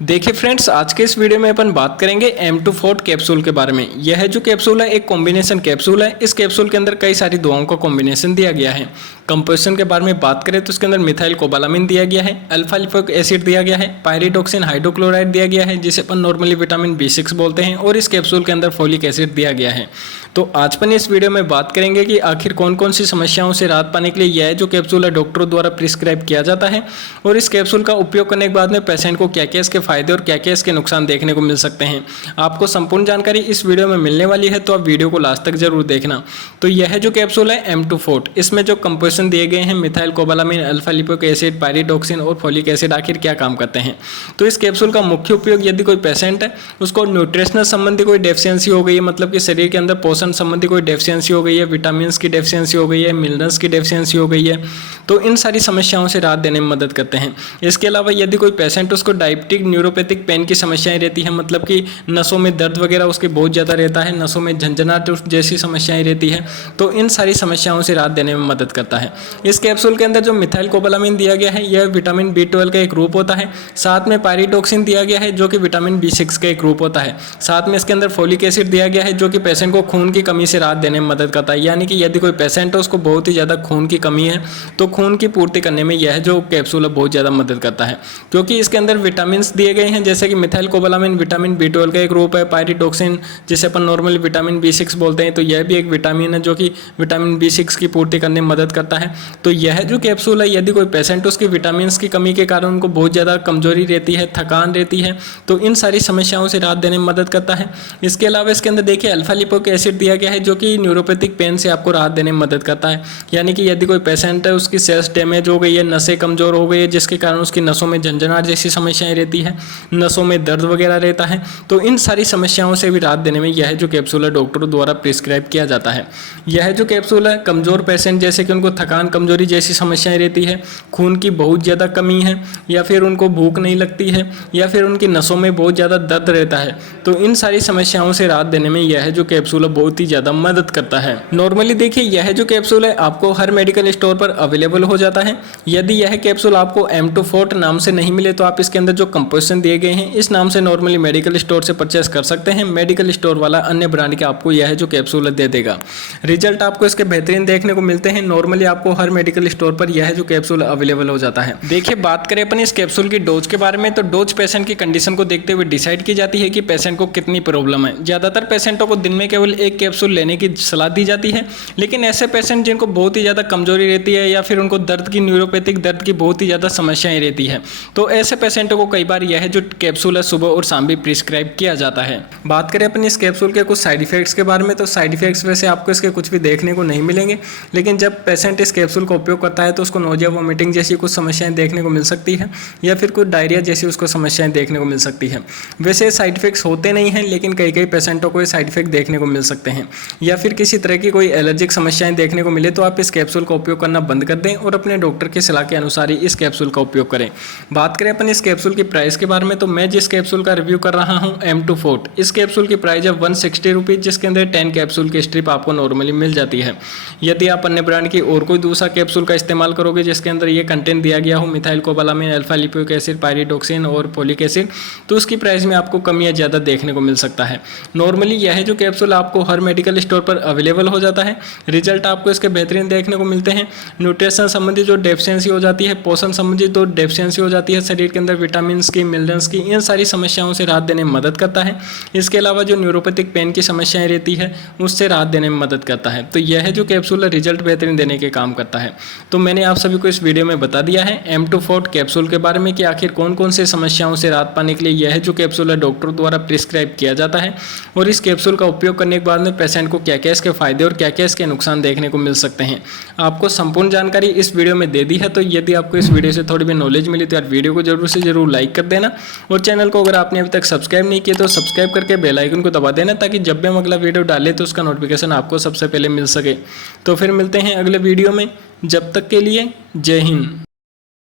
देखिए फ्रेंड्स, आज के इस वीडियो में अपन बात करेंगे M2 फोर्ट कैप्सूल के बारे में। यह जो कैप्सूल है एक कॉम्बिनेशन कैप्सूल है। इस कैप्सूल के अंदर कई सारी दवाओं का कॉम्बिनेशन दिया गया है। कंपोजिशन के बारे में बात करें तो इसके अंदर मिथाइल कोबालामिन दिया गया है, अल्फा लिपोइक एसिड दिया गया है, पायरिडॉक्सिन हाइड्रोक्लोराइड दिया गया है जिसे अपन नॉर्मली विटामिन B6 बोलते हैं, और इस कैप्सूल के अंदर फोलिक एसिड दिया गया है। तो आज अपन इस वीडियो में बात करेंगे कि आखिर कौन कौन सी समस्याओं से राहत पाने के लिए यह जो कैप्सूल है डॉक्टरों द्वारा प्रिस्क्राइब किया जाता है, और इस कैप्सूल का उपयोग करने के बाद में पेशेंट को क्या क्या इसके फायदे और क्या क्या इसके नुकसान देखने को मिल सकते हैं। आपको संपूर्ण जानकारी इस वीडियो में मिलने वाली है, तो आप वीडियो को लास्ट तक जरूर देखना। तो यह जो कैप्सूल है M2 फोर्ट, इसमें जो कंपोजिशन दिए गए हैं methyl cobalamin, alpha lipoic acid, pyridoxine और फोलिक एसिड आखिर क्या काम करते हैं। तो इस कैप्सूल का मुख्य उपयोग यदि कोई पेशेंट है उसको न्यूट्रिशनल संबंधी कोई डेफिशिएंसी हो गई है, मतलब कि शरीर के अंदर पोषण संबंधी कोई डेफिशिएंसी हो गई है, विटामिन की डेफिशिएंसी हो गई है, मिनरल्स की डेफिशिएंसी हो गई है, तो इन सारी समस्याओं से राहत देने में मदद करते हैं। इसके अलावा यदि कोई पेशेंट उसको डायबिटिक न्यूरोपैथिक पेन की समस्याएं रहती है, मतलब कि नसों में दर्द वगैरह उसके बहुत ज़्यादा रहता है, नसों में झंझनाहट जैसी समस्याएं रहती है, तो इन सारी समस्याओं से राहत देने में मदद करता है। इस कैप्सूल के अंदर जो मिथाइल कोबालामिन दिया गया है यह विटामिन B12 का एक ग्रुप होता है। साथ में पायरिडॉक्सिन दिया गया है जो कि विटामिन B6 का एक ग्रुप होता है। साथ में इसके अंदर फोलिक एसिड दिया गया है जो कि पेशेंट को खून की कमी से राहत देने में मदद करता है। यानी कि यदि कोई पेशेंट है उसको बहुत ही ज़्यादा खून की कमी है तो खून की पूर्ति करने में यह जो कैप्सूल है बहुत ज़्यादा मदद करता है, क्योंकि इसके अंदर विटामिन दिए गए हैं जैसे कि मिथाइल कोबालामिन विटामिन B12 का एक ग्रुप है, पायरिडॉक्सिन जिसे अपन नॉर्मली विटामिन B6 बोलते हैं, तो यह भी एक विटामिन है जो कि विटामिन B6 की पूर्ति करने में मदद करता है। तो यह जो कैप्सूल है यदि कोई पेशेंट उसकी विटामिन की कमी के कारण उनको बहुत ज़्यादा कमजोरी रहती है, थकान रहती है, तो इन सारी समस्याओं से राहत देने में मदद करता है। इसके अलावा इसके अंदर देखिए अल्फा लिपोइक एसिड दिया गया है जो कि न्यूरोपैथिक पेन से आपको राहत देने में मदद करता है। यानी कि यदि कोई पेशेंट है उसकी सेल्स डैमेज हो गई है, नसें कमजोर हो गई है जिसके कारण उसकी नसों में झंझनाहट जैसी समस्याएं रहती है, नसों में दर्द वगैरह रहता है, तो इन सारी समस्याओं से भी राहत देने में यह जो कैप्सूल है डॉक्टरों द्वारा प्रिस्क्राइब किया जाता है। यह जो कैप्सूल है कमजोर पेशेंट जैसे कि उनको थकान कमजोरी जैसी समस्याएं रहती है, खून की बहुत ज़्यादा कमी है, या फिर उनको भूख नहीं लगती है, या फिर उनकी नसों में बहुत ज़्यादा दर्द रहता है, तो इन सारी समस्याओं से राहत देने में यह जो कैप्सूल है बहुत ही ज़्यादा मदद करता है। नॉर्मली देखिए यह जो कैप्सूल है आपको हर मेडिकल स्टोर पर अवेलेबल हो जाता है। यदि यह कैप्सूल आपको M2 फोर्ट नाम से नहीं मिले तो आप इसके अंदर जो कंपोजिशन दिए गए हैं इस नाम से नॉर्मली मेडिकल स्टोर से परचेस कर सकते हैं। मेडिकल स्टोर वाला अन्य ब्रांड के आपको यह जो कैप्सूल दे देगा। रिजल्ट आपको इसके बेहतरीन देखने को मिलते हैं। नॉर्मली आपको हर मेडिकल स्टोर पर यह जो कैप्सूल अवेलेबल हो जाता है। देखिए बात करें अपन इस कैप्सूल की डोज के बारे में, तो डोज पेशेंट की कंडीशन को देखते हुए डिसाइड की जाती है कि पेशेंट को कितनी प्रॉब्लम है। ज़्यादातर पेशेंटों को दिन में केवल एक कैप्सूल लेने की सलाह दी जाती है, लेकिन ऐसे पेशेंट जिनको बहुत ही ज़्यादा कमजोरी रहती है या फिर उनको दर्द की न्यूरोपैथिक दर्द की बहुत ही ज़्यादा समस्याएं रहती है, तो ऐसे पेशेंटों को कई बार यह जो कैप्सूल है सुबह और शाम भी प्रिस्क्राइब किया जाता है। बात करें अपन इस कैप्सूल के कुछ साइड इफेक्ट्स के बारे में, तो साइड इफेक्ट्स वैसे आपको इसके कुछ भी देखने को नहीं मिलेंगे, लेकिन जब पेशेंट इस कैप्सूल का उपयोग करता है तो उसको नोजिया वोमिटिंग जैसी कुछ समस्याएं देखने को मिल सकती है, या फिर कुछ डायरिया जैसी उसको समस्याएं देखने को मिल सकती है। वैसे साइड इफेक्ट्स होते नहीं हैं, लेकिन कई कई पेशेंटों को ये साइड इफेक्ट देखने को मिल सकते हैं, या फिर किसी तरह की कोई एलर्जिक समस्याएं देखने को मिले तो आप इस कैप्सूल का उपयोग करना बंद कर दें और अपने डॉक्टर की सलाह के अनुसार ही इस कैप्सूल का उपयोग करें। बात करें अपन इस कैप्सूल की प्राइस के बारे में, तो मैं जिस कैप्सूल का रिव्यू कर रहा हूँ M2 फोर्ट, इस कैप्सूल की प्राइस है 160 रुपीज़, जिसके अंदर 10 कैप्सूल की स्ट्रिप आपको नॉर्मली मिल जाती है। यदि आप अन्य ब्रांड की और कोई दूसरा कैप्सूल का इस्तेमाल करोगे जिसके अंदर ये कंटेंट दिया गया हो methyl cobalamin, alpha lipoic acid, pyridoxine और फोलिक एसिड, तो उसकी प्राइस में आपको कम या ज़्यादा देखने को मिल सकता है। नॉर्मली यह जो कैप्सूल आपको हर मेडिकल स्टोर पर अवेलेबल हो जाता है। रिजल्ट आपको इसके बेहतरीन देखने को मिलते हैं। न्यूट्रिशन संबंधी जो डेफिशिएंसी हो जाती है, पोषण संबंधी जो डेफिशिएंसी हो जाती है शरीर के अंदर विटामिन की, मिनरल्स की, इन सारी समस्याओं से राहत देने में मदद करता है। इसके अलावा जो न्यूरोपैथिक पेन की समस्याएं रहती है उससे राहत देने में मदद करता है। तो यह जो कैप्सूल रिजल्ट बेहतरीन देने के काम करता है। तो मैंने आप सभी को इस वीडियो में बता दिया है M2 फोर्ट कैप्सूल के बारे में कि आखिर कौन कौन से समस्याओं से राहत पाने के लिए यह जो कैप्सूल है डॉक्टर द्वारा प्रिस्क्राइब किया जाता है, और इस कैप्सूल का उपयोग करने के बाद में पेशेंट को क्या क्या इसके फायदे और क्या क्या इसके नुकसान देखने को मिल सकते हैं। आपको संपूर्ण जानकारी इस वीडियो में दे दी है। तो यदि आपको इस वीडियो से थोड़ी भी नॉलेज मिली तो यार वीडियो को जरूर से जरूर लाइक कर देना, और चैनल को अगर आपने अभी तक सब्सक्राइब नहीं किया तो सब्सक्राइब करके बेल आइकन को दबा देना, ताकि जब भी हम अगला वीडियो डालें तो उसका नोटिफिकेशन आपको सबसे पहले मिल सके। तो फिर मिलते हैं अगले वीडियो में, जब तक के लिए जय हिंद।